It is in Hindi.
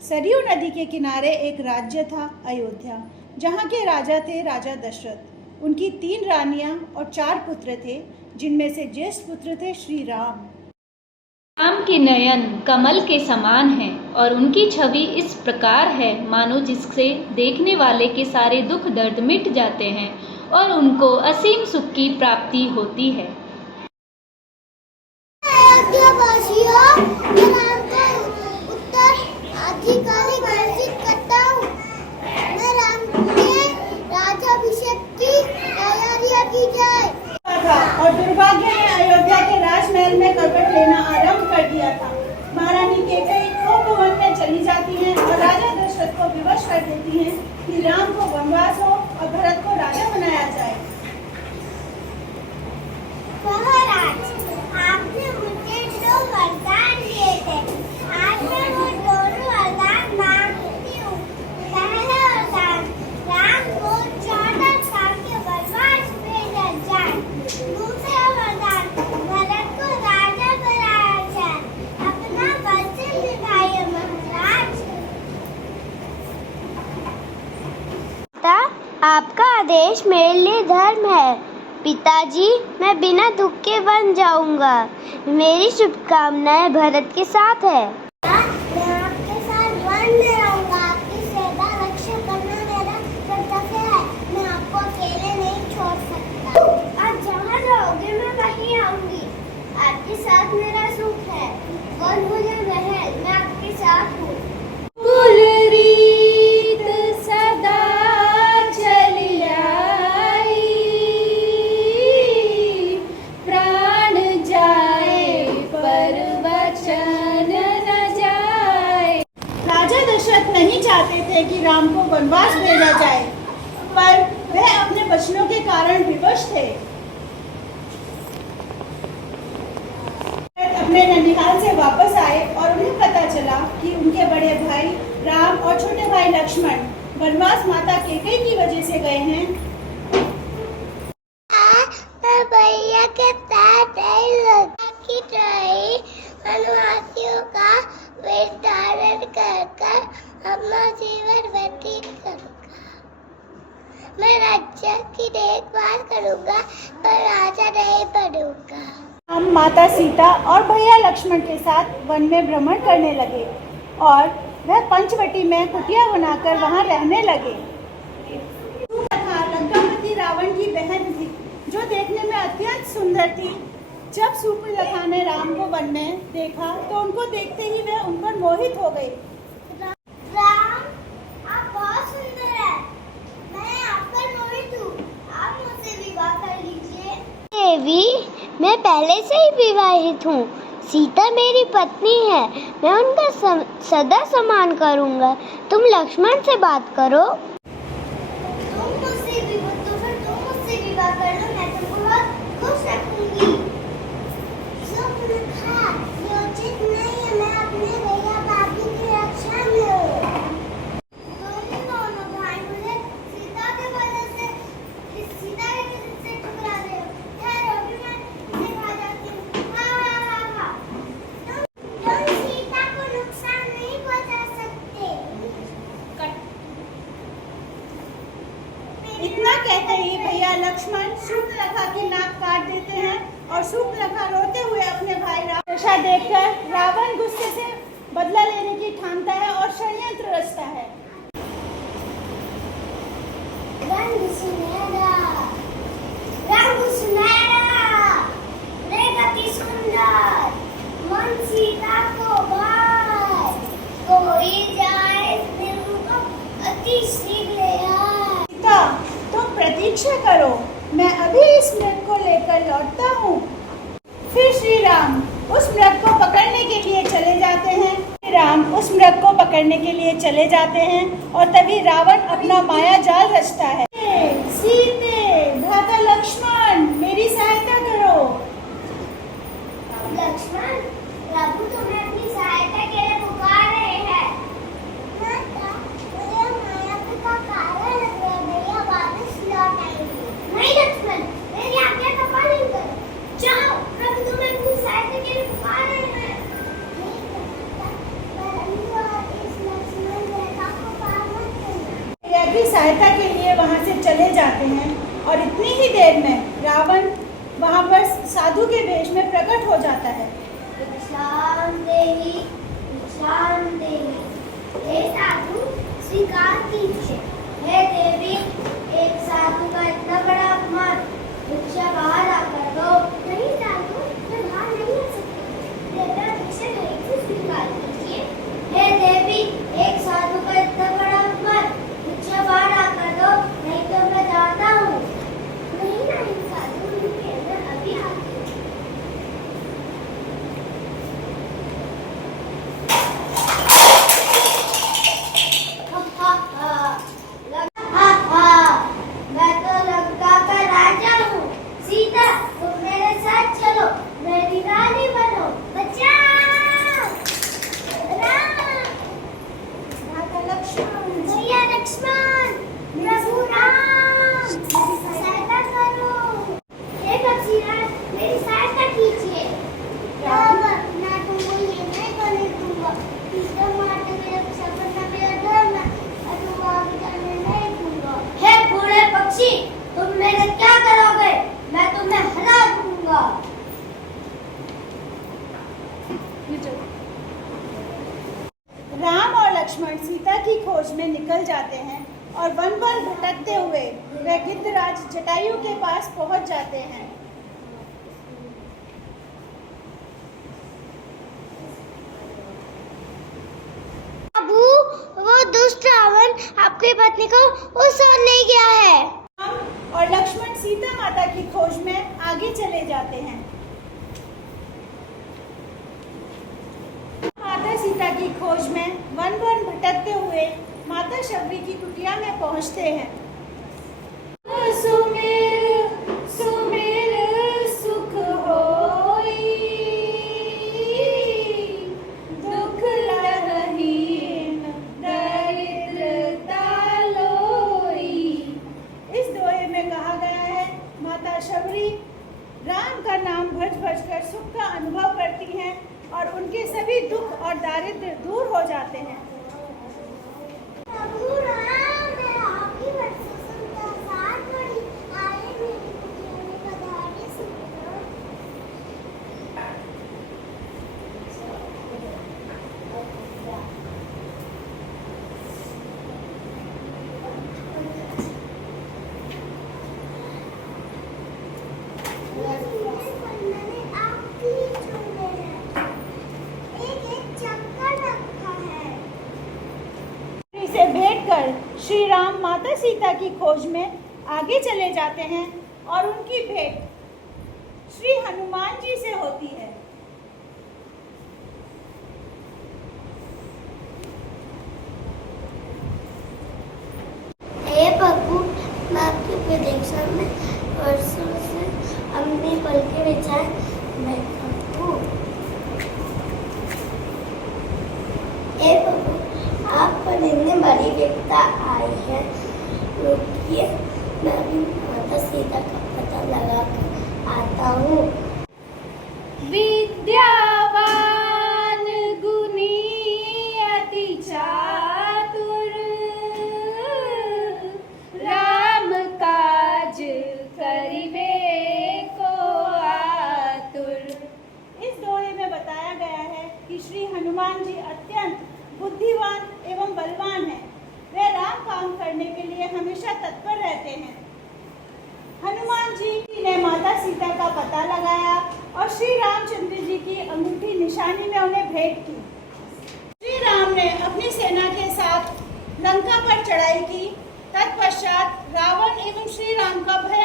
सरयू नदी के किनारे एक राज्य था, अयोध्या, जहाँ के राजा थे राजा दशरथ। उनकी 3 रानियां और 4 पुत्र थे, जिनमें से ज्येष्ठ पुत्र थे श्री राम। राम के नयन कमल के समान हैं और उनकी छवि इस प्रकार है मानो जिससे देखने वाले के सारे दुख दर्द मिट जाते हैं और उनको असीम सुख की प्राप्ति होती है। और दुर्भाग्य ने अयोध्या के राजमहल में करवट लेना आरंभ कर दिया था। महारानी कैकेयी उपवन में चली जाती हैं और राजा दशरथ को विवश कर देती हैं कि राम को वनवास हो और भरत को राजा बनाया जाए। महाराज, आपने मुझे 2 वरदान दिए थे। आज मैं वो दोनों वरदान मांगती हूँ। पहला वरदान, राम को 14 साल के वनवास भेजा जाए। दूसरा वरदान, भरत को राजा बनाया जाए। अपना वचन निभाइए महाराज। आपका आदेश मेरे लिए धर्म है। पिताजी, मैं बिना दुख के वन जाऊंगा। मेरी शुभकामनाएं भरत के साथ है। मैं आपके साथ वन में रहूंगा। आपकी सेवा रक्षा करना मेरा कर्तव्य है। मैं आपको अकेले नहीं छोड़ सकता। आप जहाँ जाओगे मैं वहीं आऊंगी। आपके साथ मेरा सुख है और मुझे महल, मैं आपके साथ हूँ। दशरथ नहीं चाहते थे कि राम को वनवास भेजा जाए, पर वह अपने वचनों के कारण विवश थे। अपने ननिहाल से वापस आए और उन्हें पता चला कि उनके बड़े भाई राम और छोटे भाई लक्ष्मण वनवास माता कैकेयी की वजह से गए हैं। मैं भैया के साथ वनवासियों का वेश धारण कर अपना जीवन व्यतीत करूंगा। मैं राज्य की देखभाल करूंगा और राजा नहीं बनूंगा। हम माता सीता और भैया लक्ष्मण के साथ वन में भ्रमण करने लगे और वह पंचवटी में कुटिया बनाकर वहां रहने लगे। लंकापति रावण की बहन थी, जो देखने में अत्यंत सुंदर थी। जब सुपर्णखा ने राम को वन में देखा तो उनको देखते ही वह उन पर मोहित हो गई। राम, आप बहुत सुंदर हैं। मैं आप पर मोहित हूँ। आप मुझसे विवाह कर लीजिए। देवी, मैं पहले से ही विवाहित हूँ। सीता मेरी पत्नी है। मैं उनका सदा सम्मान करूँगा। तुम लक्ष्मण से बात करो। तुम मुझसे विवाह कर लो। मैं तुमको बहुत खुश रखूंगी। इतना कहते ही भैया लक्ष्मण सुपर्णखा की नाक काट देते हैं और सुपर्णखा रोते हुए अपने भाई रावण की दशा देखकर रावण गुस्से से बदला लेने की ठानता है और षड्यंत्र रचता है। सीता को कोई जाए अति शीघ्र सीता, तुम प्रतीक्षा करो, मैं अभी इस मृग को लेकर लौटता हूँ। फिर श्री राम उस मृग को पकड़ने के लिए चले जाते हैं। और तभी रावण अपना माया जाल रचता है। सीते, भ्राता लक्ष्मण, मेरी सहायता करो। लक्ष्मण, प्रभु तुम्हें अपनी सहायता के लिए पुकार रहे हैं। माता, मुझे माया का कारण लग रहा है। भैया वापस लौट आएंगे। नहीं लक्ष्मण, मेरी आज्ञा का पालन करो। जाओ, प्रभु तुम्हें अपनी सहायता के लिए पुकार रहे हैं। सहायता के लिए वहाँ से चले जाते हैं और इतनी ही देर में रावण वहाँ पर साधु के वेश में प्रकट हो जाता है। हे साधु स्वीकार कीजिए। हे देवी, एक साधु का इतना बड़ा अपमान, भिक्षा बाहर आकर दो। नहीं साधु, मैं बाहर नहीं आ सकती। देवता भिक्षा नहीं से स्वीकार कीजिए। हे देवी, एक साधु का इतना बड़ा अपमान, भिक्षा बाहर आकर दो, नहीं तो मैं जाता हूँ। नहीं साधु, उनके अंदर अभी आती मैं तो लंका का राजा हूँ। सीता, तुम मेरे साथ चलो, मेरी रानी बनो। बचाओ! राम! माता लक्ष्मण, भैया लक्ष्मण, प्रभु राम, सहायता करो। हे पक्षीराज, मेरी सहायता कीजिए। मैं तुमको ये नहीं करने दूंगा। सीता माता की रक्षा करना मेरा धर्म है और तुम आगे जाने नहीं दूंगा। हे बूढ़े पक्षी, तुम मेरे क्या करोगे? मैं तुम्हें हरा दूंगा। राम और लक्ष्मण सीता की खोज में निकल जाते हैं और वन वन भटकते हुए वे गिद्धराज जटायु के पास पहुंच जाते हैं। बाबू, वो दुष्ट रावण आपकी पत्नी को उस ओर ले गया है। राम और लक्ष्मण सीता माता की खोज में आगे चले जाते हैं। माता सीता की खोज में वन वन भटकते हुए माता शबरी की कुटिया में पहुंचते हैं। सुमिर सुमिर सुख होई, दुख लहहीन दरिद्रता लोई। इस दोहे में कहा गया है माता शबरी राम का नाम भज भज कर सुख का अनुभव करती हैं और उनके सभी दुख और दारिद्र्य दूर हो जाते हैं। प्रभु राम, मैं आपकी वर्षों से उनका साथ पड़ी। आए मेरी कुटिया में पधारे सुंदर। मैंने आपकी चुने हैं। एक चक्कर रखा है। से भेंट कर श्री राम माता सीता की खोज में आगे चले जाते हैं और उनकी भेंट श्री हनुमान जी से होती है। हे प्रभु, मैं आपकी प्रतीक्षा में वर्षों से अपने पलके बिछाए बैठा हूँ। हे प्रभु, आप पर इतनी बड़ी विपदा आई है, रुकिए, मैं अभी माता सीता का पता लगा कर आता हूँ। विद्यावान गुणी अति चातुर, राम काज करिबे को आतुर। इस दोहे में बताया गया है कि श्री हनुमान जी अत्यंत बुद्धिमान एवं बलवान हैं। वे राम काम करने के लिए हमेशा तत्पर रहते हैं। हनुमान जी ने माता सीता का पता लगाया और श्री रामचंद्र जी की अंगूठी निशानी में उन्हें भेंट की। श्री राम ने अपनी सेना के साथ लंका पर चढ़ाई की। तत्पश्चात रावण एवं श्री राम का भय